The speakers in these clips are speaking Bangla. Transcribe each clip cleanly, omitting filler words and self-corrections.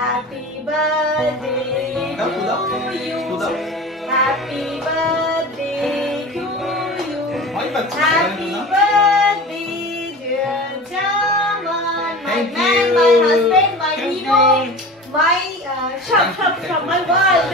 Happy birthday to you. Happy birthday to you. Happy birthday, dear Jaman. My man, my husband, my hero, my my world.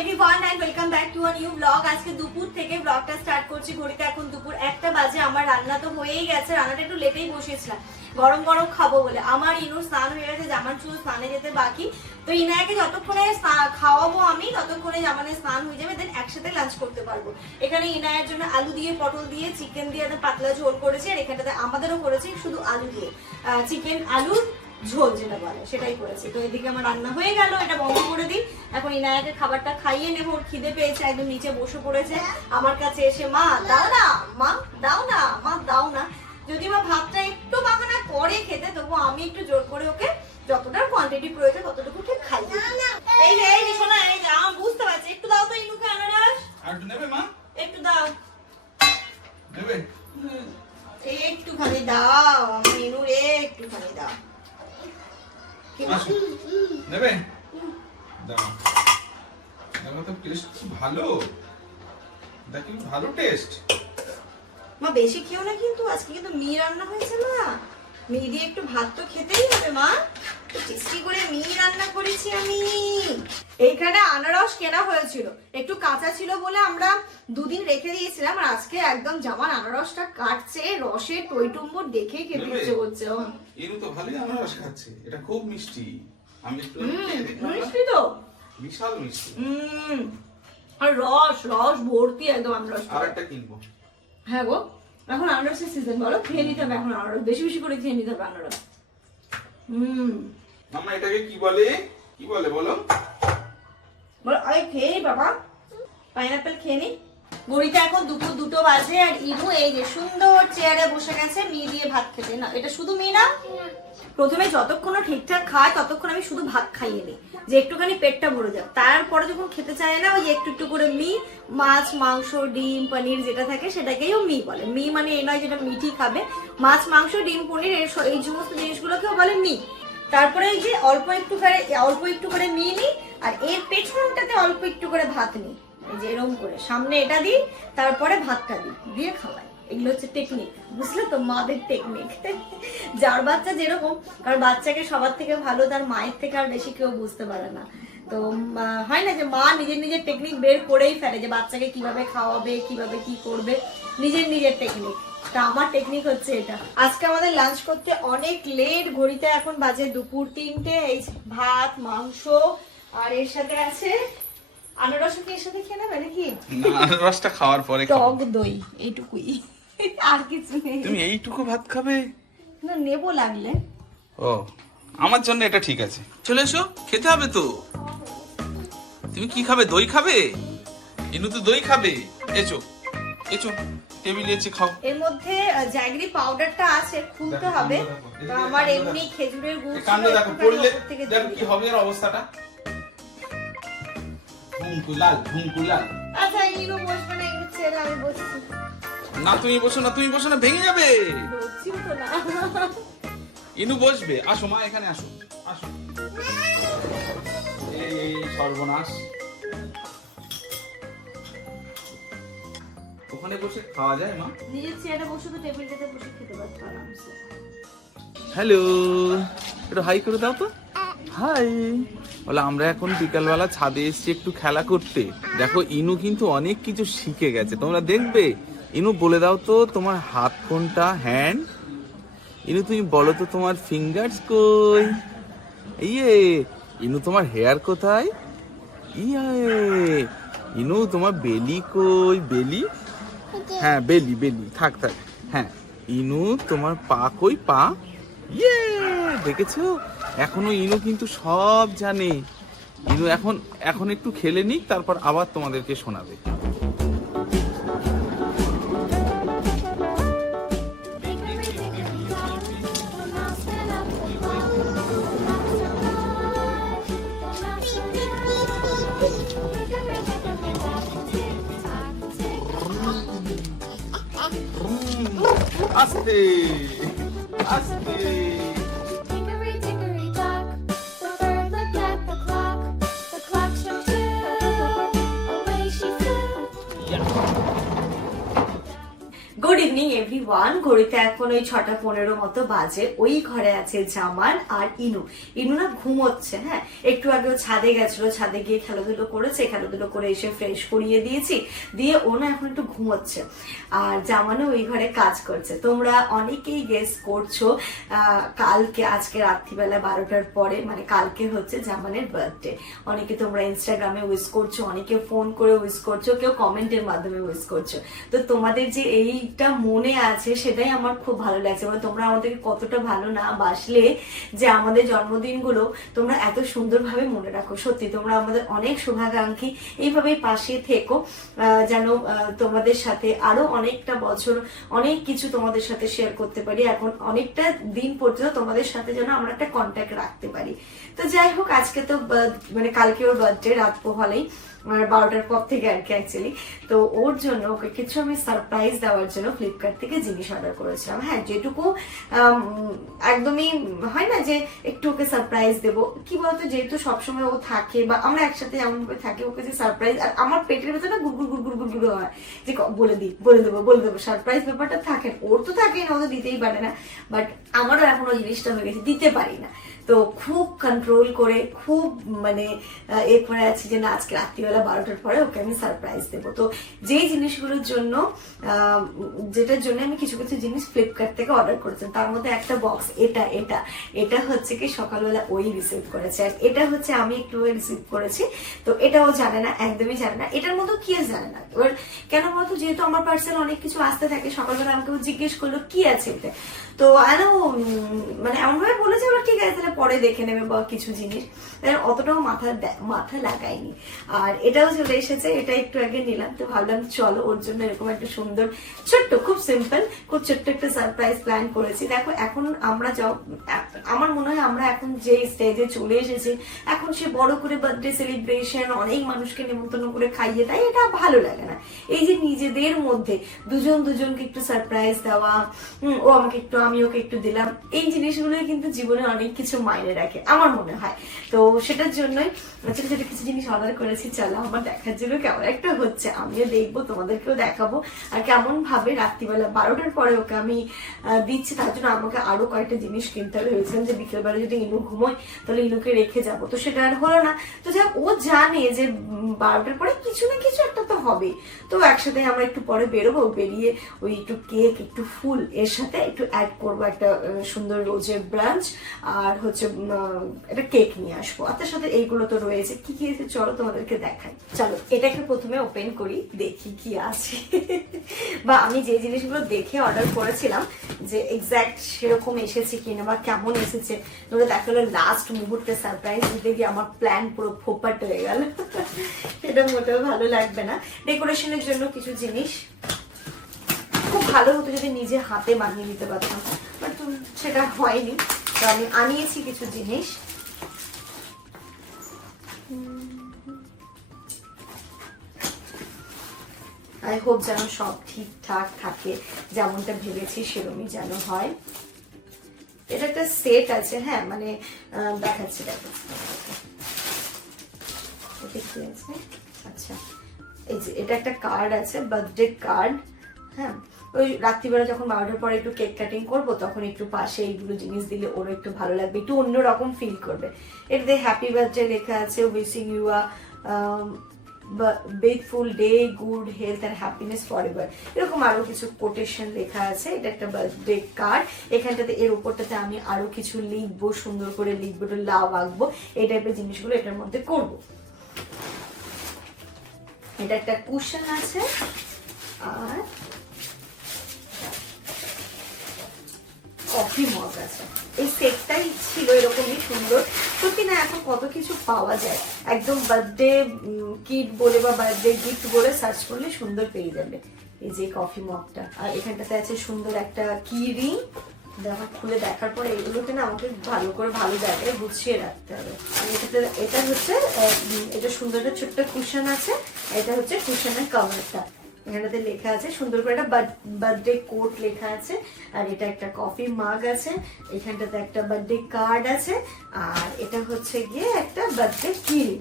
Everyone and welcome back to a new blog. আজকে দুপুর থেকে ব্লগটা স্টার্ট করছি। ঘড়িতে এখন দুপুর 1টা বাজে। আমার রান্না তো হয়েই গেছে, রান্নাটা একটু লেটেই বসিয়েছিলাম গরম গরম খাবো বলে। আমার ইনুর স্নান হয়ে গেছে, জামান শুধু স্নানে যেতে বাকি। তো ইনায়াকে যতক্ষণে খাওয়াবো আমি ততক্ষণে জামানের স্নান হয়ে যাবে, দেন একসাথে লাঞ্চ করতে পারবো। এখানে ইনায়ের জন্য আলু দিয়ে, পটল দিয়ে, চিকেন দিয়ে পাতলা ঝোল করেছি, আর এখানটাতে আমাদেরও করেছি শুধু আলু দিয়ে চিকেন আলুর ঝোল যেটা বলে সেটাই করেছি। তো এদিকে আমার রান্না হয়ে গেল, এটা বন্ধ করে দিই। এখন ইনায়াকে খাবারটা খাইয়ে নেবো। ওর খিদে পেয়েছে, একদম নিচে বসে পড়েছে আমার কাছে এসে, মা দাও না, মা দাও না, মা দাও না। যদি মা ভাতটা একটু বাগানা করে খেতে, তবু আমি একটু জোর করে ওকে যতটা কোয়ান্টিটি প্রয়োজন ততটুকু ঠিক খাই। এই যে এই যে শোনা, এই যে আমি বুঝতে পারছি, একটু দাও তো ইনুকে আনারস। আর নেবে মা? একটু দাও, নেবে? একটুখানি দাও আমি ইনুর, একটুখানি দাও। নেবে? দাও। দেখো তো টেস্ট খুব ভালো। দেখো ভালো টেস্ট। মা বেশি খেও না কিন্তু, আজকে কিন্তু মি রান্না হয়েছে না, মি দিয়ে একটু ভাত তো খেতেই হবে মা। একটু টেস্টি করে মি রান্না করেছি আমি। এইখানে আনারস কেনা হয়েছিল, একটু কাঁচা ছিল বলে আমরা দুদিন রেখে দিয়েছিলাম, আর আজকে একদম জামান আনারসটা কাটছে, রসে টইটুম্বর দেখে খেতে ইচ্ছে করছে। ইনু তো ভালোই আনারস খাচ্ছে, এটা খুব মিষ্টি। আমি একটু মিষ্টি তো বিশাল মিষ্টি। আর রস রস ভর্তি একদম আনারস। আরেকটা কিনবো। হ্যাঁ গো, এখন আনারসের সিজন, বলো খেয়ে নিতে হবে এখন আনারস, বেশি বেশি করে খেয়ে নিতে হবে আনারস। মামা এটাকে কি বলে, কি বলে বলো? বলো আরে খেয়ে বাবা, পাইনাপেল খেয়ে নি। ঘড়িতে এখন দুপুর 2টো বাজে, আর ইনু এই যে সুন্দর চেয়ারে বসে গেছে মি দিয়ে ভাত খেতে। না এটা শুধু মি না, প্রথমে যতক্ষণ ঠিকঠাক খায় ততক্ষণ আমি শুধু ভাত খাইয়ে নিই, যে একটুখানি পেটটা ভরে যাক। তারপরে যখন খেতে চায় না, ওই একটু একটু করে মি, মাছ মাংস ডিম পনির যেটা থাকে সেটাকেও মি বলে। মি মানে এই নয় যেটা মিঠি খাবে, মাছ মাংস ডিম পনির এই সমস্ত জিনিসগুলোকেও বলে মি। তারপরে এই যে অল্প একটু করে মি নি, আর এর পেছনটাতে অল্প একটু করে ভাত নি, এই যে এরকম করে সামনে এটা দিই, তারপরে ভাতটা দিই, দিয়ে খাওয়াই। এগুলো হচ্ছে টেকনিক, বুঝলে তো, মাদের টেকনিক। যার বাচ্চা যেরকম, কারণ বাচ্চাকে সবার থেকে ভালো তার মায়ের থেকে আর বেশি কেউ বুঝতে পারে না। তো হয় না যে মা নিজের নিজের টেকনিক বের করেই ফেলে, যে বাচ্চাকে কিভাবে খাওয়াবে, কিভাবে কি করবে, নিজের টেকনিক। তা আমার টেকনিক হচ্ছে এটা। আজকে আমাদের লাঞ্চ করতে অনেক লেট, ঘড়িতে এখন বাজে দুপুর 3টে। এই ভাত মাংস, আর এর সাথে আছে আনারস। কি এর সাথে খেয়ে নেবে নাকি? আনারসটা খাওয়ার পরে টক দই, এইটুকুই, আর কিছু নেই। তুমি এইটুকু ভাত খাবে? না নেবো লাগলে। ও আমার জন্য এটা ঠিক আছে। চলে এসো, খেতে হবে তো। তুমি কি খাবে? দই খাবে? ইনু তো দই খাবে। এসো এসো, টেবিলে এসে খাও। এর মধ্যে জ্যাগরি পাউডারটা আছে, খুলতে হবে। তো আমার এমনি খেজুরের গুড় কাণ্ড দেখো, পড়লে দেখো কি হবে এর অবস্থাটা। ভুমকুলাল ভুমকুলাল। আচ্ছা ইনু বসবে না, একটু ছেড়ে আমি বসছি। না তুমি বসো না, তুমি বসো না, ভেঙে যাবে। বসছিও তো না। ইনু বসবে, আসো মা এখানে আসো, আসো। এই সর্বনাশ। ওখানে বসে খাওয়া যায় মা? নিজের চেয়ারে বসে তো টেবিলটাতে বসে খেতে পারতো আরামসে। হ্যালো, একটু হাই করে দাও তো। হাই। বলে আমরা এখন বিকালবেলা ছাদে এসেছি একটু খেলা করতে। দেখো ইনু কিন্তু অনেক কিছু শিখে গেছে, তোমরা দেখবে। ইনু বলে দাও তো তোমার হাত কোনটা, হ্যান্ড? ইনু তুমি বলো তো তোমার ফিঙ্গারস কই? ইয়ে ইনু তোমার হেয়ার কোথায়? ইয়ে ইনু তোমার বেলি কই? বেলি? হ্যাঁ বেলি বেলি, থাক থাক। হ্যাঁ ইনু তোমার পা কই? পা? ইয়ে দেখেছো, এখনো ইনু কিন্তু সব জানে। ইনু এখন একটু খেলে নিক, তারপর আবার তোমাদেরকে শোনাবে। আস্তে আস্তে। Hickory dickory dock, the bird looked at the clock. The clock struck 2, away she flew. Good evening everyone. ঘড়িতে এখন ওই 6:15 মতো বাজে। ওই ঘরে আছে জামান আর ইনু। ইনু না ঘুমোচ্ছে। হ্যাঁ, একটু আগেও ছাদে গেছিল, ছাদে গিয়ে খেলাধুলো করেছে, খেলাধুলো করে এসে ফ্রেশ করিয়ে দিয়েছি, দিয়ে ও না এখন একটু ঘুমোচ্ছে। আর জামানও ওই ঘরে কাজ করছে। তোমরা অনেকেই গেস করছো কালকে, আজকে রাত্রিবেলা 12টার পরে, মানে কালকে হচ্ছে জামানের বার্থডে। অনেকে তোমরা ইনস্টাগ্রামে উইশ করছো, অনেকে ফোন করে উইশ করছো, কেউ কমেন্টের মাধ্যমে উইশ করছো। তো তোমাদের যে এইটা মনে আছে সেটাই আমার খুব ভালো লাগছে। মানে তোমরা আমাদেরকে কতটা ভালো না বাসলে যে আমাদের জন্মদিনগুলো তোমরা এত সুন্দরভাবে মনে রাখো। সত্যি তোমরা আমাদের অনেক শুভাকাঙ্ক্ষী। এইভাবেই পাশে থেকো, যেন তোমাদের সাথে আরো অনেকটা বছর অনেক কিছু তোমাদের সাথে শেয়ার করতে পারি। এখন অনেকটা দিন পর্যন্ত তোমাদের সাথে যেন আমরা একটা কন্ট্যাক্ট রাখতে পারি। তো যাই হোক, আজকে তো মানে কালকে ওর বার্থডে, রাত পোহালেই 12টার পর থেকে আর কি অ্যাকচুয়ালি। তো ওর জন্য ওকে কিছু আমি সারপ্রাইজ দেওয়ার জন্য ফ্লিপকার্ট থেকে জিনিস অর্ডার করেছিলাম। হ্যাঁ, যেটুকু একদমই হয় না যে একটু ওকে সারপ্রাইজ দেবো, কি বলতো, যেহেতু সবসময় ও থাকে বা আমরা একসাথে এমন ভাবে থাকি, ওকে যে সারপ্রাইজ, আর আমার পেটের ভেতরে না গুড়গুড় গুড়গুড় গুড়গুড় হয় যে বলে দেবো সারপ্রাইজ ব্যাপারটা থাকে। ওর তো থাকেই না, ও তো দিতেই পারে না, বাট আমারও এখন ওই জিনিসটা হয়ে গেছে, দিতে পারি না। তো খুব কন্ট্রোল করে, খুব মানে এ করে আছি যে না, আজকে রাত্রিবেলা 12টার পরে ওকে আমি সারপ্রাইজ দেবো। তো যেই জিনিসগুলোর জন্য, যেটার জন্য আমি কিছু কিছু জিনিস ফ্লিপকার্ট থেকে অর্ডার করেছিলাম, তার মধ্যে একটা বক্স, এটা হচ্ছে কি সকালবেলা ওই রিসিভ করেছে, আর এটা হচ্ছে আমি একটু রিসিভ করেছি। তো এটাও জানে না, একদমই জানে না এটার মধ্যে কি আছে, জানে না। এবার কেন বলতো, যেহেতু আমার পার্সেল অনেক কিছু আসতে থাকে, সকালবেলা আমাকে জিজ্ঞেস করলো কি আছে এটা। তো মানে এমন ভাবে বলেছে ওরা ঠিক আছে তাহলে পরে দেখে নেবে বা কিছু জিনিস, অতটাও মাথা লাগাইনি। আর এটাও চলে এসেছে, এটা একটু আগে নিলাম। তো ভাবলাম চলো ওর জন্য এরকম একটা সুন্দর ছোট্ট, খুব সিম্পল, খুব ছোট্ট একটা সারপ্রাইজ প্ল্যান করেছি। দেখো এখন আমরা আমার মনে হয় আমরা এখন যে স্টেজে চলে এসেছি, এখন সে বড় করে বার্থডে সেলিব্রেশন, অনেক মানুষকে নিমন্ত্রণ করে খাইয়ে দেয়, এটা ভালো লাগে না। এই যে নিজেদের মধ্যে দুজনকে একটু সারপ্রাইজ দেওয়া, ও আমাকে একটু, আমি ওকে একটু দিলাম, এই জিনিসগুলোই কিন্তু জীবনে অনেক কিছু মাইনে রাখে আমার মনে হয়। তো সেটার জন্যই ছোট ছোট কিছু জিনিস অর্ডার করেছি। চলো আমার দেখার জন্য কেমন একটা হচ্ছে, আমিও দেখবো, তোমাদেরকেও দেখাবো। আর কেমন ভাবে রাত্রিবেলা 12টার পরে ওকে আমি দিচ্ছি, তার জন্য আমাকে আরো কয়েকটা জিনিস কিনতে হবে। ভেবেছিলাম যে বিকেলবেলা যদি ইনু ঘুমোয় তাহলে ইনুকে রেখে যাবো, তো সেটা আর হলো না। তো যাই ও জানে যে 12টার পরে কিছু না কিছু একটা তো হবে। তো একসাথে আমরা একটু পরে বেরোবো, বেরিয়ে ওই একটু কেক, একটু ফুল, এর সাথে একটু অ্যাড করবো একটা সুন্দর রোজের ব্রাঞ্চ, আর হচ্ছে একটা কেক নিয়ে আসবো। আর তার সাথে এইগুলো তো রয়েছে, কি কি আছে চলো তোমাদেরকে দেখাই। চলো এটাকে প্রথমে ওপেন করি, দেখি কি আছে বা আমি যে জিনিসগুলো দেখে অর্ডার করেছিলাম যে এক্সাক্ট সেরকম এসেছে কিনা বা কেমন এসেছে। তোমরা দেখালো লাস্ট মুহূর্তে সারপ্রাইজ দিতে গিয়ে আমার প্ল্যান পুরো ফোপাট হয়ে গেল, এটা মোটেও ভালো লাগবে না। ডেকোরেশনের জন্য কিছু জিনিস খুব ভালো হতো যদি নিজে হাতে বানিয়ে দিতে পারতাম, বাট সেটা হয়নি। তো আমি আনিয়েছি কিছু জিনিস। আই হোপ যেন সব ঠিকঠাক থাকে, যেমনটা ভেবেছি সেরকমই যেন হয়। এটা একটা সেট আছে, হ্যাঁ মানে দেখাচ্ছি, দেখো এটা কি আছে। আচ্ছা, এই যে এটা একটা কার্ড আছে, বার্থডে কার্ড। হ্যাঁ, ওই রাত্রিবেলা যখন 12টার পরে একটু কেক কাটিং করবো, তখন একটু পাশে এইগুলো জিনিস দিলে ওরও একটু ভালো লাগবে, একটু অন্যরকম ফিল করবে। এটাতে হ্যাপি বার্থডে লেখা আছে, wishing you a beautiful day, good health and happiness forever, এরকম আরো কিছু কোটেশন লেখা আছে। এটা একটা বার্থডে কার্ড। এখানটাতে এর উপরটাতে আমি আরো কিছু লিখবো, সুন্দর করে লিখবো, একটু লাভ আঁকবো, এই টাইপের জিনিসগুলো এটার মধ্যে করবো। এটা একটা কুশন আছে, আর কফি মগ আছে। এই সেটটাই ছিল এরকমই সুন্দর। সত্যি না, এখন কত কিছু পাওয়া যায়, একদম বার্থডে কিট বলে বা বার্থডে গিফট বলে সার্চ করলে সুন্দর পেয়ে যাবে। এই যে কফি মগটা, আর এখানটাতে আছে সুন্দর একটা কি রিং। দেখা খুলে দেখার পরে এগুলোকে না আমাকে ভালো করে ভালো জায়গায় গুছিয়ে রাখতে হবে। এটা হচ্ছে এটা সুন্দর একটা ছোট্ট কুশন আছে, এটা হচ্ছে কুশনের কভারটা। এখানেতে লেখা আছে সুন্দর করে একটা বার্থডে কোট লেখা আছে, আর এটা একটা কফি মাগ আছে, এখানটাতে একটা বার্থডে কার্ড আছে, আর এটা হচ্ছে গিয়ে একটা বার্থডে কিল।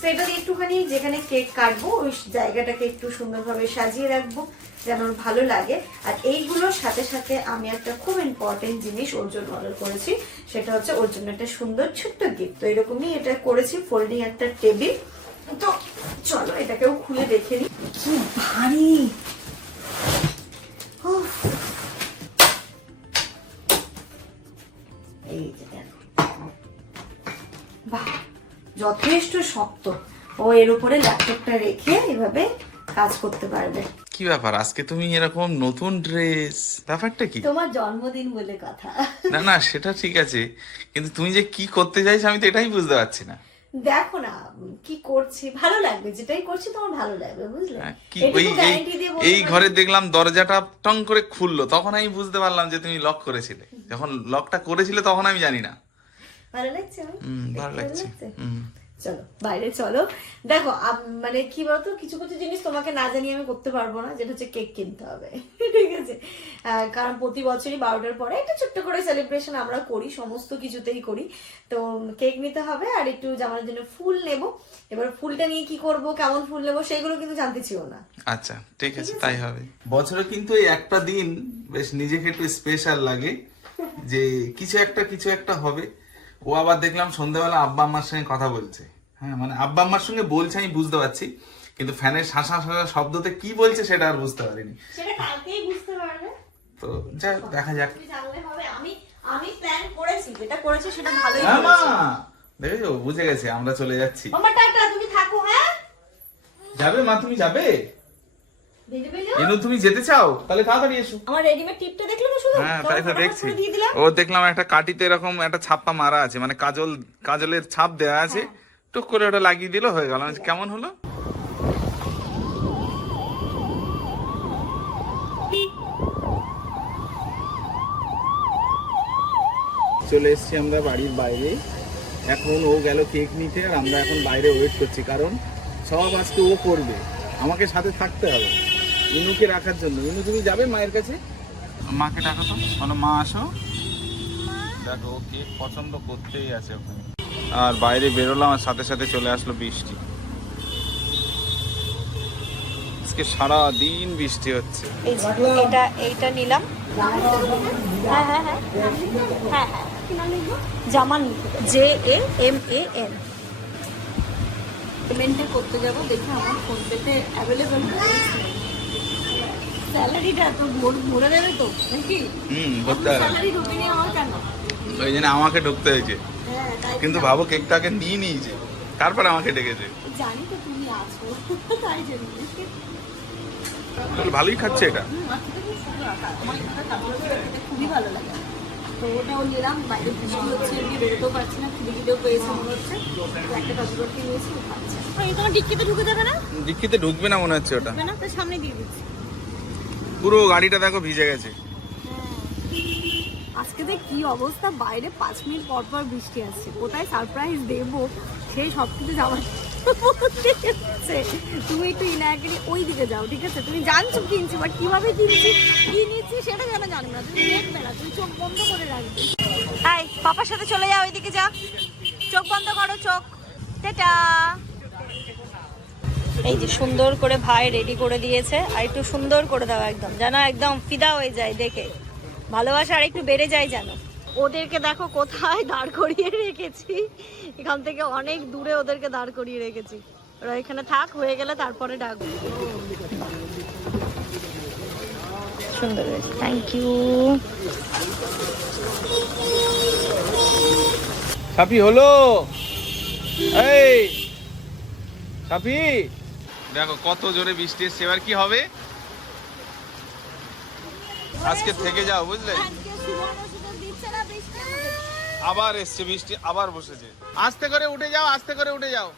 তো এটা দিয়ে একটুখানি যেখানে কেক কাটবো ওই জায়গাটাকে একটু সুন্দরভাবে সাজিয়ে রাখবো যেন ওর ভালো লাগে। আর এইগুলোর সাথে সাথে আমি একটা খুব ইম্পর্টেন্ট জিনিস ওর জন্য অর্ডার করেছি, সেটা হচ্ছে ওর জন্য একটা সুন্দর ছোট্ট গিফট। তো এরকমই এটা করেছি, ফোল্ডিং একটা টেবিল। তো চলো এটাকেও খুলে দেখে নিই। কি ভারী, উফ। এই যে দেখো, বাহ যথেষ্ট শক্ত। ও এর উপরে ল্যাপটপটা রেখে এভাবে কাজ করতে পারবে। কি ব্যাপার আজকে তুমি এরকম নতুন ড্রেস, ব্যাপারটা কি? তোমার জন্মদিন বলে কথা। না না সেটা ঠিক আছে, কিন্তু তুমি যে কি করতে চাইছো আমি তো এটাই বুঝতে পারছি না। দেখো না কি করছি, ভালো লাগবে, যেটাই করছি তোমার ভালো লাগবে, বুঝলে? কি এটুকু ওই guarantee দিয়ে বলতে এই পারি। ঘরে দেখলাম দরজাটা টং করে খুললো, তখন আমি বুঝতে পারলাম যে তুমি লক করেছিলে। যখন লকটা করেছিলে তখন আমি জানি না। ভালো লাগছে আমার? ভালো লাগছে। চলো বাইরে চলো। দেখো মানে কি বলতো, কিছু কিছু জিনিস তোমাকে না জানিয়ে আমি করতে পারবো না, যেটা হচ্ছে কেক কিনতে হবে। ঠিক আছে, কারণ প্রতি বছরই 12টার পরে একটা ছোট্ট করে সেলিব্রেশন আমরা করি, সমস্ত কিছুতেই করি। তো কেক নিতে হবে আর একটু জামার জন্য ফুল নেব। এবার ফুলটা নিয়ে কি করব, কেমন ফুল নেবো সেগুলো কিন্তু জানতে ছিল না। আচ্ছা ঠিক আছে, তাই হবে। বছরে কিন্তু এই একটা দিন বেশ নিজেকে একটু স্পেশাল লাগে, যে কিছু একটা হবে। ও আবার দেখলাম সন্ধ্যাবেলা আব্বা আম্মার সঙ্গে কথা বলছে। হ্যাঁ মানে আব্বা আম্মার সঙ্গে বলছে আমি বুঝতে পারছি, কিন্তু ফ্যানের শাঁসা শাঁসা শব্দতে কি বলছে সেটা আর বুঝতে পারিনি। সেটা কালকেই বুঝতে পারবে। তো যা দেখা যাক। জানলে হবে। আমি প্ল্যান করেছি, যেটা করেছি সেটা ভালোই হ্যাঁ মা, করেছি। দেখেছো বুঝে গেছে আমরা চলে যাচ্ছি। মামা টাটা, তুমি থাকো। হ্যাঁ যাবে মা, তুমি যাবে? দিদি ভাইয়া, ইনু তুমি যেতে চাও? তাহলে তাড়াতাড়ি এসো। আমার রেডিমেড টিপটা দেখলে না শুধু? হ্যাঁ চলো, তাই তো ফটাফট দেখছি। করে দিয়ে দিলাম। ও দেখলাম একটা কাটিতে এরকম একটা ছাপ্পা মারা আছে, মানে কাজলের ছাপ দেওয়া আছে, টুক করে ওটা লাগিয়ে দিল, হয়ে গেল। আমি বলছি, কেমন হলো? চলে এসেছি আমরা বাড়ির বাইরে। এখন ও গেল কেক নিতে, আর আমরা এখন বাইরে ওয়েট করছি, কারণ সব আজকে ও করবে, আমাকে সাথে থাকতে হবে ইনুকে রাখার জন্য। ইনু তুমি যাবে মায়ের কাছে? মাকে ডাকো তো, বলো মা আসো। দেখো ও কেক পছন্দ করতেই আছে ওখানে। আর বাইরে বেরোলাম আর সাথে সাথে চলে আসলো বৃষ্টি। আজকে সারা দিন বৃষ্টি হচ্ছে। এইটা নিলাম। হ্যাঁ হ্যাঁ হ্যাঁ হ্যাঁ হ্যাঁ, জামান JAMAN। পেমেন্টে করতে যাবো, দেখে আমার ফোনপেতে অ্যাভেলেবেল স্যালারিটা তো ভরে দেবে তো নাকি? করতে হবে। স্যালারি ঢুকেনি আমার কেন? ওই জন্য আমাকে ঢুকতে হয়েছে, হ্যাঁ তাই কিন্তু ভাবো কেকটাকে নিয়ে নিয়েছে, তারপরে আমাকে ডেকেছে। জানি তো তুমি আছো, তাই জন্য। ভালোই খাচ্ছে এটা। খুবই ভালো লাগে। তো ওটাও নিলাম, বাইরে বৃষ্টি হচ্ছে, আমি বেরোতেও পারছি না, খিদেও পেয়েছে মনে হচ্ছে। তো একটা কাজুরটি নিয়েছি, খাচ্ছে। এই তোমার ডিক্কিতে ঢুকে যাবে না? ডিক্কিতে ঢুকবে না মনে হচ্ছে, ওটা ঢুকবে না, তো সামনে দিয়ে দিচ্ছি। পুরো গাড়িটা দেখো ভিজে গেছে। আজকে যে কি অবস্থা, বাইরে 5 মিনিট পর পর বৃষ্টি আসছে। কোথায় সারপ্রাইজ দেবো সেই সব কিছু যাওয়ার তুমি একটু ইনায়াকে ওই দিকে যাও, ঠিক আছে? তুমি জানছো কিনছি, বাট কিভাবে কিনছি কি নিচ্ছি সেটা যেন জানো না, তুমি দেখবে না, তুমি চোখ বন্ধ করে রাখবে। হাই, পাপার সাথে চলে যাও, ওইদিকে যা, চোখ বন্ধ করো, চোখ। টাটা। এই যে সুন্দর করে ভাই রেডি করে দিয়েছে, আর একটু সুন্দর করে দাও একদম, যেন একদম ফিদা হয়ে যায় দেখে, ভালোবাসা আর একটু বেড়ে যায় যেন। ওদেরকে দেখো কোথায় দাঁড় করিয়ে রেখেছি, এখান থেকে অনেক দূরে ওদেরকে দাঁড় করিয়ে রেখেছি। ওরা এখানে থাক, হয়ে গেলে তারপরে ডাকবো। সুন্দর হয়েছে, থ্যাংক ইউ। সাপি হলো, এই সাপি দেখো কত জোরে বৃষ্টি এসছে, এবার কি হবে? আজকে থেকে যাও, বুঝলে? আবার এসছে বৃষ্টি, আবার বসেছে। আস্তে করে উঠে যাও, আস্তে করে উঠে যাও।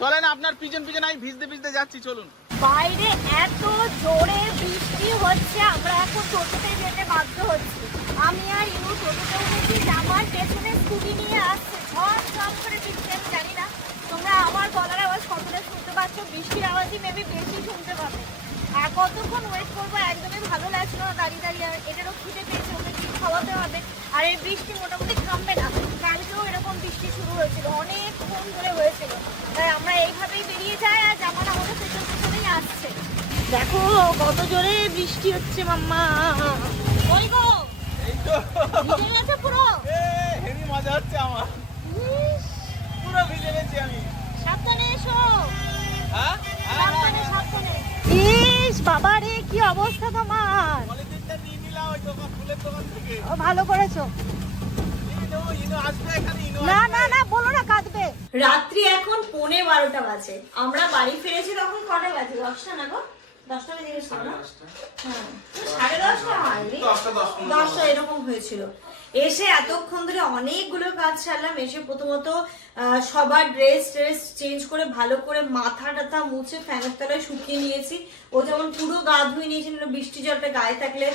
চলেন আপনার পিছন পিছন আমি ভিজতে ভিজতে যাচ্ছি, চলুন। বাইরে এত জোরে বৃষ্টি হচ্ছে, আমরা এখন টোটোতে যেতে বাধ্য হচ্ছি। আমি আর ইনু টোটোতে উঠেছি, আমার পেছনে স্কুটি নিয়ে আসছে, ঝড় ঝড় করে বৃষ্টির আওয়াজই মেবি বেশি শুনতে পাবে। আর কতক্ষণ ওয়েট করবো, একদমই ভালো লাগছিল না দাঁড়িয়ে দাঁড়িয়ে। আর এটারও খিদে পেয়েছে, ওকে কি খাওয়াতে হবে। আর এই বৃষ্টি মোটামুটি থামবে না, কালকেও এরকম বৃষ্টি শুরু হয়েছিল, অনেকক্ষণ ধরে হয়েছিল। তাই আমরা এইভাবেই বেরিয়ে যাই, আর জামান আমাদের পেছন পেছনেই আসছে। দেখো কত জোরে বৃষ্টি হচ্ছে মাম্মা। ওই গো এই তো ভিজে গেছে পুরো। হেভি মজা হচ্ছে আমার, পুরো ভিজে গেছি আমি। সাবধানে এসো, হ্যাঁ সাবধানে সাবধানে। ইস বাবা রে, কি অবস্থা তোমার। পলিথিনটা নিয়ে নিলাম ওই দোকান, ফুলের দোকান থেকে। ও, ভালো করেছো। ইনো আসবে এখানে, ইনো না না না, বলো না, কাঁদবে। রাত্রি এখন 11:15 বাজে। আমরা বাড়ি ফিরেছি তখন কটা বাজে? 10টা না গো? 10টা বেজে গেছিল না? হ্যাঁ, 10:30 হয়নি, 10টা এরকম হয়েছিল। এসে এতক্ষণ ধরে অনেকগুলো কাজ সারলাম। এসে প্রথমত সবার ড্রেস চেঞ্জ করে ভালো করে মাথা টাথা মুছে ফ্যানের তলায় শুকিয়ে নিয়েছি। ও যেমন পুরো গা ধুয়ে নিয়েছিল, বৃষ্টি জলটা গায়ে থাকলে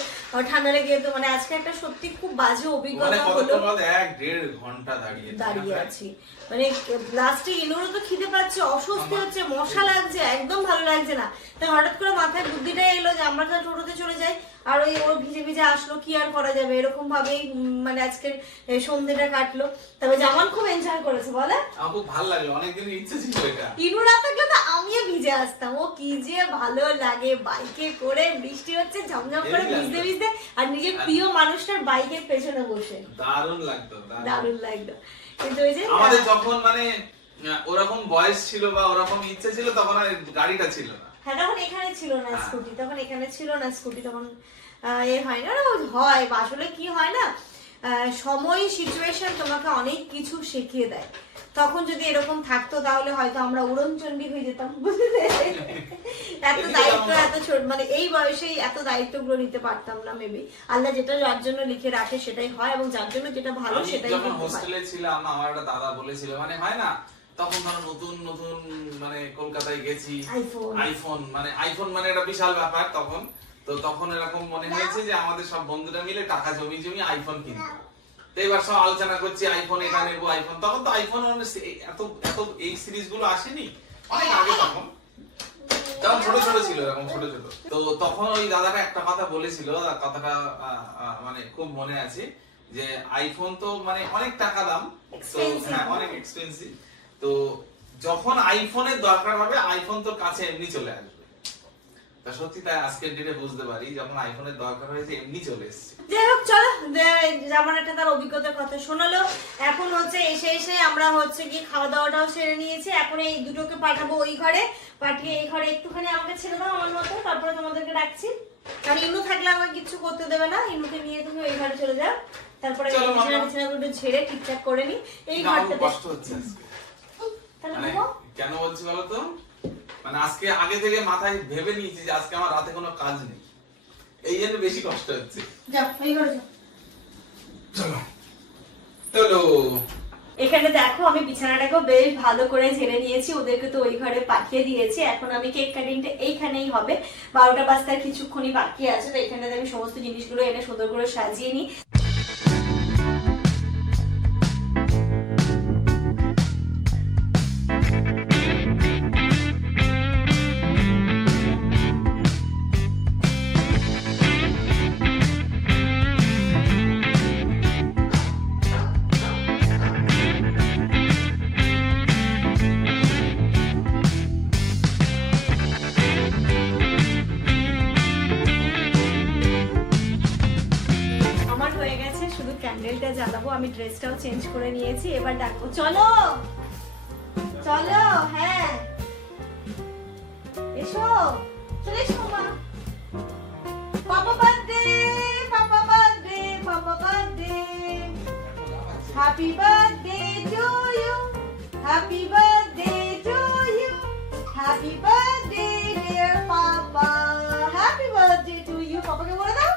ঠান্ডা লেগে যেত। মানে আজকে একটা সত্যি খুব বাজে অভিজ্ঞতা হলো। 1.5 ঘন্টা দাঁড়িয়ে আছি। মানে লাস্টে ইনোরও তো খিদে পাচ্ছে, অস্বস্তি হচ্ছে, মশা লাগছে, একদম ভালো লাগছে না। তাই হঠাৎ করে মাথায় বুদ্ধিটা এলো যে আমরা তো টোটোতে চলে যাই, আর ওই ওর ভিজে ভিজে আসলো, কি আর করা যাবে। এরকম ভাবেই মানে আজকের সন্ধ্যেটা কাটলো। তবে জামান খুব এনজয় করেছে, বলে আমার খুব ভালো লাগলো, অনেকদিন ইচ্ছে ছিল এটা। ইনু না থাকলে তো আমিও ভিজে আসতাম। ও কি যে ভালো লাগে, বাইকে করে বৃষ্টি হচ্ছে ঝমঝম করে ভিজতে ভিজতে, আর নিজের প্রিয় মানুষটার বাইকের পেছনে বসে দারুণ লাগতো, দারুণ লাগতো। কিন্তু ওই যে আমাদের যখন মানে ওরকম বয়স ছিল বা ওরকম ইচ্ছে ছিল, তখন আর গাড়িটা ছিল না। হ্যাঁ, তখন এখানে ছিল না স্কুটি, তখন এখানে ছিল না স্কুটি, তখন হয় না, হয় আসলে কি হয় না, সময় সিচুয়েশন তোমাকে অনেক কিছু শিখিয়ে দেয়। তখন যদি এরকম থাকতো তাহলে হয়তো আমরা উড়নচণ্ডী হয়ে যেতাম, বুঝলে। এত দায়িত্ব, এত ছোট মানে এই বয়সেই এত দায়িত্বগুলো নিতে পারতাম না। মেবি আল্লাহ যেটা যার জন্য লিখে রাখে সেটাই হয়, এবং যার জন্য যেটা ভালো সেটাই যখন হয়। হোস্টেলে ছিলাম, আমার একটা দাদা বলেছিল, মানে হয় না তখন ধরো নতুন নতুন মানে কলকাতায় গেছি, আইফোন মানে একটা বিশাল ব্যাপার তখন। তো তখন এরকম মনে হয়েছে যে আমাদের সব বন্ধুরা মিলে টাকা জমি জমি আইফোন কিনবো। তো এবার সব আলোচনা করছি আইফোন এটা নেবো, আইফোন। তখন তো আইফোন এত এত এই সিরিজ গুলো আসেনি, অনেক আগে তখন ছোট ছোট ছিল, এরকম ছোট ছোট। তো তখন ওই দাদাটা একটা কথা বলেছিল, কথাটা মানে খুব মনে আছে, যে আইফোন তো মানে অনেক টাকা দাম, তো হ্যাঁ অনেক এক্সপেন্সিভ। তো যখন আইফোনের দরকার হবে, আইফোন তো কাছে এমনি চলে আসবে। তা সত্যি তাই আজকের ডেটে বুঝতে পারি, যখন আইফোনের দরকার হয়েছে এমনি চলে এসেছে। যাই হোক, চলো যেমন একটা তার অভিজ্ঞতার কথা শোনালো। এখন হচ্ছে এসে আমরা হচ্ছে কি খাওয়া দাওয়াটাও সেরে নিয়েছি। এখন এই দুটোকে পাঠাবো ওই ঘরে, পাঠিয়ে এই ঘরে একটুখানি আমাকে ছেড়ে দাও আমার মতো, তারপরে তোমাদেরকে ডাকছি। কারণ ইনু থাকলে আমাকে কিচ্ছু করতে দেবে না। ইনুকে নিয়ে তুমি ওই ঘরে চলে যাও, তারপরে বিছানাগুলো ঝেড়ে ঠিকঠাক করে নি এই ঘরটাতে। কষ্ট হচ্ছে আজকে, মানে কেন বলছি বলতো, মানে আজকে আগে থেকে মাথায় ভেবে নিয়েছি যে আজকে আমার রাতে কোনো কাজ নেই, এই জন্য বেশি কষ্ট হচ্ছে। যাও এই ঘরে যাও, চলো চলো। এখানে দেখো আমি বিছানাটাকেও বেশ ভালো করে ঝেড়ে নিয়েছি, ওদেরকে তো ওই ঘরে পাঠিয়ে দিয়েছি। এখন আমি কেক কাটিংটা এইখানেই হবে, 12টা বাজতে আর কিছুক্ষণই বাকি আছে। তো এখানে আমি সমস্ত জিনিসগুলো এনে সুন্দর করে সাজিয়ে নিই। ক্যান্ডেলটা জ্বালাবো, আমি ড্রেসটাও চেঞ্জ করে নিয়েছি। এবার ডাকবো, চলো চলো, হ্যাঁ এসো, চলে এসো মা। Papa birthday, papa birthday, papa birthday, happy birthday to you, happy birthday to you, happy birthday dear papa, happy birthday to you. পাপাকে বলে দাও,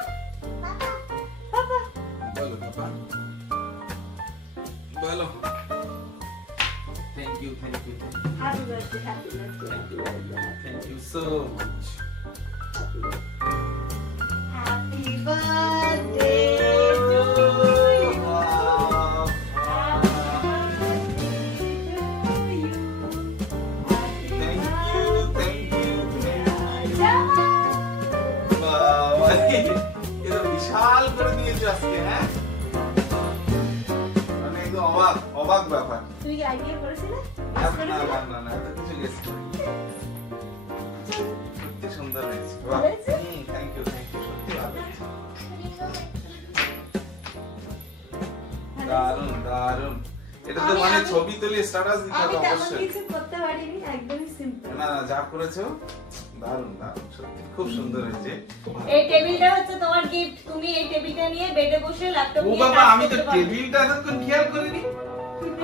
পাপা বলো পাপা, বলো। Thank you, thank you, thank you. Happy birthday, happy birthday, happy birthday. Thank you so much. Happy birthday to you. Happy birthday to you. Thank you, বিশাল করে দিয়েছো আজকে, হ্যাঁ? মানে একদম অবাক অবাক ব্যাপার। তুমি কি আইডিয়া করেছিলে? না না না না, এত কিছু গেস করি। সত্যি সুন্দর হয়েছে। বাহ, হয়েছে? থ্যাংক ইউ সত্যি ভালো হয়েছে। দারুণ দারুণ। এটা তো মানে ছবি তুলে স্ট্যাটাস দিতে আমি হবে তেমন অবশ্যই। কিছু করতে পারিনি, একদমই সিম্পল। না না, যা করেছো দারুণ দারুণ, সত্যি খুব সুন্দর হয়েছে। এই টেবিলটা হচ্ছে তোমার গিফট। তুমি এই টেবিলটা নিয়ে বেডে বসে ল্যাপটপ ও নিয়ে বাবা, কাজ আমি তো করতে পারবে। টেবিলটা এতক্ষণ খেয়াল করিনি।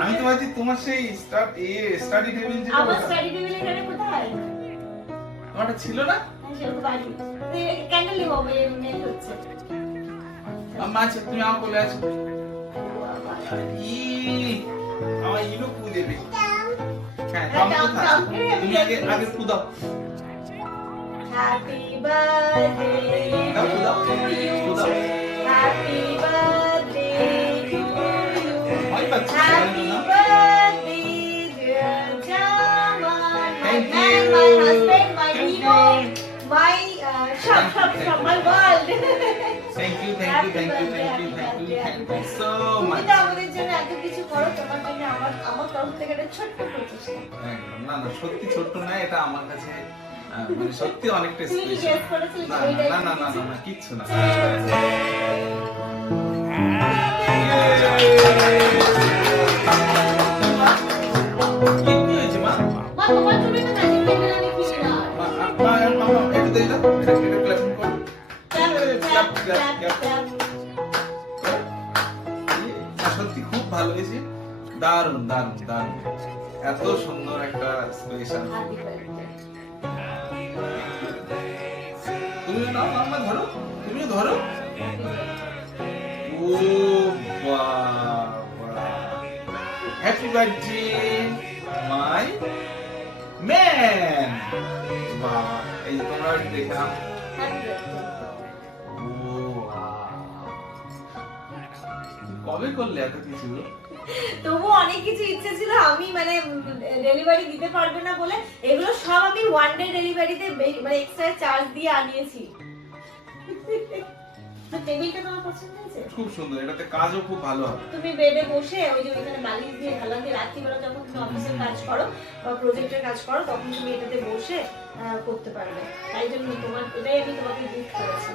আমি তো ভাবছি তোমার সেই স্টাডি টেবিল যেটা আমার ওটা। স্টাডি টেবিল এখানে কোথায়? আমারটা ছিল না? সেরকম বাড়ি। ক্যান্ডেল হবে, মেল হচ্ছে। আম্মা আছে, তুমি আমার কোলে আছো। আমার ইনো পু দেবে। হ্যাঁ, হ্যাঁ, আমি দাও, কোথায়? দাও। তুমি আগে পু দাও। হ্যাপি বার্থডে দাও, পু দাও। পু দাও। হ্যাপি বার্থডে টু ইউ ভয় পাচ্ছি, হ্যাপি না? Birthday dear Zaman my Thank man you. My husband my Thank hero you. মাই সব মাই world Thank you so much. তুমি তো আমাদের জন্য এত কিছু করো, তোমার জন্য আমার তরফ থেকে একটা ছোট্ট প্রচেষ্টা। একদম। না না, সত্যি ছোট্ট নয়, এটা আমার কাছে মানে সত্যি অনেকটা তুমি কি স্পেশাল। guess করেছিলে না যে এইটাই না না না কিছু? না, কিচ্ছু না। কি হয়েছে মা? মা, তোমার জন্য একটা ম্যাজিক টেবিল আমি কিনে না। এটা দিয়ে দাও, এটা ক্লাপিং করো। Clap, clap, clap, clap. সত্যি খুব ভালো হয়েছে, দারুণ দারুণ দারুণ, এত সুন্দর একটা স্পেশাল। Happy birthday. তুমিও নাও, মাম্মা ধরো, তুমিও ধরো। ও বাবা, হ্যাপি বার্থডে মাই ম্যান। বাবা, এই যে তোমরা দেখে নাও। Happy birthday. ও কবে করলে এত কিছু? তবু অনেক কিছু ইচ্ছে ছিল, আমি মানে ডেলিভারি দিতে পারবে না বলে এগুলো সব আমি ওয়ান ডে ডেলিভারিতে মানে এক্সট্রা চার্জ দিয়ে আনিয়েছি। তো টেবিলটা তোমার পছন্দ হয়েছে? খুব সুন্দর, এটাতে কাজও খুব ভালো হবে। তুমি বেডে বসে ওই যে ওইখানে বালিশ দিয়ে হেলান দিয়ে রাত্রিবেলা যখন তুমি অফিসের কাজ করো বা প্রজেক্টের কাজ করো তখন তুমি এটাতে বসে করতে পারবে। তাই জন্য তোমার এটাই আমি তোমাকে গিফট করেছি।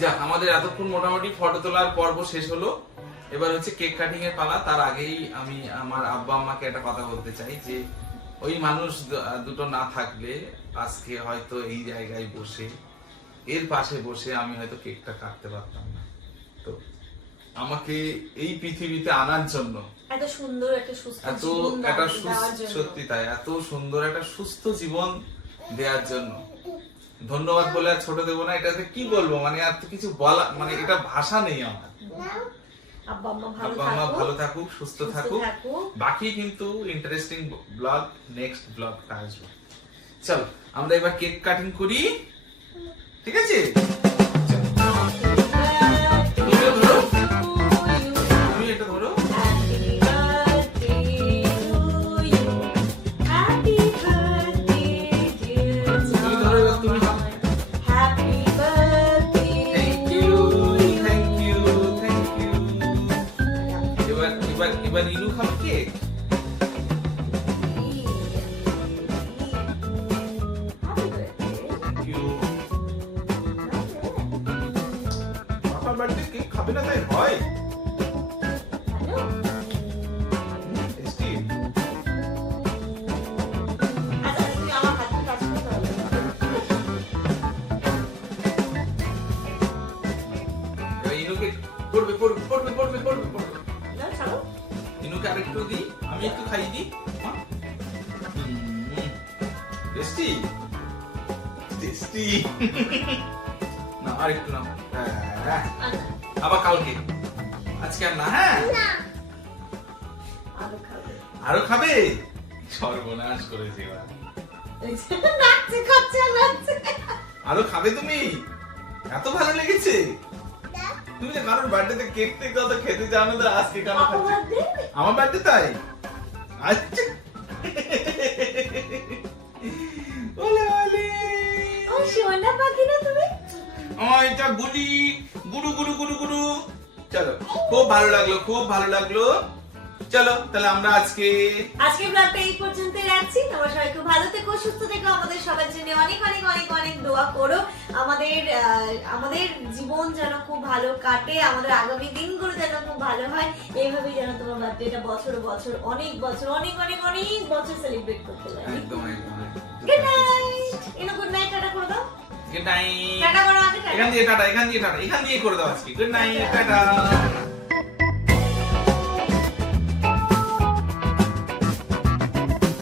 যাক, আমাদের এতক্ষণ মোটামুটি ফটো তোলার পর্ব শেষ হলো। এবার হচ্ছে কেক কাটিং এর পালা। তার আগেই আমি আমার আব্বা আম্মাকে একটা কথা বলতে চাই যে ওই মানুষ দুটো না থাকলে আজকে হয়তো এই জায়গায় বসে এর পাশে বসে আমি হয়তো কেকটা কাটতে পারতাম না। তো আমাকে এই পৃথিবীতে আনার জন্য, এত সুন্দর একটা সুস্থ এত জীবন একটা দেওয়ার জন্য। সত্যি তাই, এত সুন্দর একটা সুস্থ জীবন দেওয়ার জন্য ধন্যবাদ বলে আর ছোট দেবো না। এটাতে কি বলবো, মানে আর তো কিছু বলা, মানে এটা ভাষা নেই আমার। আব্বা আম্মা ভালো আব্বা আম্মা থাকুক, ভালো থাকুক, সুস্থ থাকুক। থাকুক। বাকি কিন্তু ইন্টারেস্টিং ব্লগ নেক্সট ব্লগ আসবে। চল আমরা এবার কেক কাটিং করি, ঠিক আছে? চল, তুমিও ধরো, তুমি এটা ধরো। তুমি ধরো, এবার তুমি। Thank you thank you thank you. এবার ইনু খাবে কেক। Thank you. বাবার বাড়িতে কেক খাবে না তাই হয়? টেস্টি। এবার ইনুকে পড়বে পড়বে পড়বে পড়বে পড়বে পড়বে। ইনুকে আরেকটু দিই, আমি একটু খাইয়ে দিই। Tasty tasty. না আরেকটু না, হ্যাঁ, আবার কালকে, আজকে আর না। হ্যাঁ, আরো খাবে? সর্বনাশ করেছে এবার। আরো খাবে তুমি? এত ভালো লেগেছে? তুমি যে কারোর বার্থডেতে কেক টেক তো খেতে চাও না, তো আজকে কেন খাচ্ছ? আমার বার্থডে তাই? আচ্ছা, ওলে ওলে। সোনা পাখি না তুমি? এটা গুলি গুরু গুরু গুরু গুরু। চলো, খুব ভালো লাগলো, খুব ভালো লাগলো। চলো তাহলে আমরা আজকে ব্লগটা এই পর্যন্তই রাখছি। তোমরা সবাই খুব ভালো থেকো, সুস্থ থেকো, আমাদের সবার জন্য অনেক অনেক অনেক অনেক দোয়া করো। আমাদের জীবন যেন খুব ভালো কাটে, আমাদের আগামী দিনগুলো যেন খুব ভালো হয়, এইভাবেই যেন তোমার বার্থডেটা বছর বছর অনেক বছর অনেক অনেক অনেক বছর সেলিব্রেট করতে পারি। একদম একদম। Good night. ইনো গুড নাইট, টাটা করে দাও। Good night. টাটা করো আগে, টাটা। এখান দিয়ে টাটা, এখান দিয়ে টাটা, এখান দিয়ে করে দাও আজকে। Good night, tata.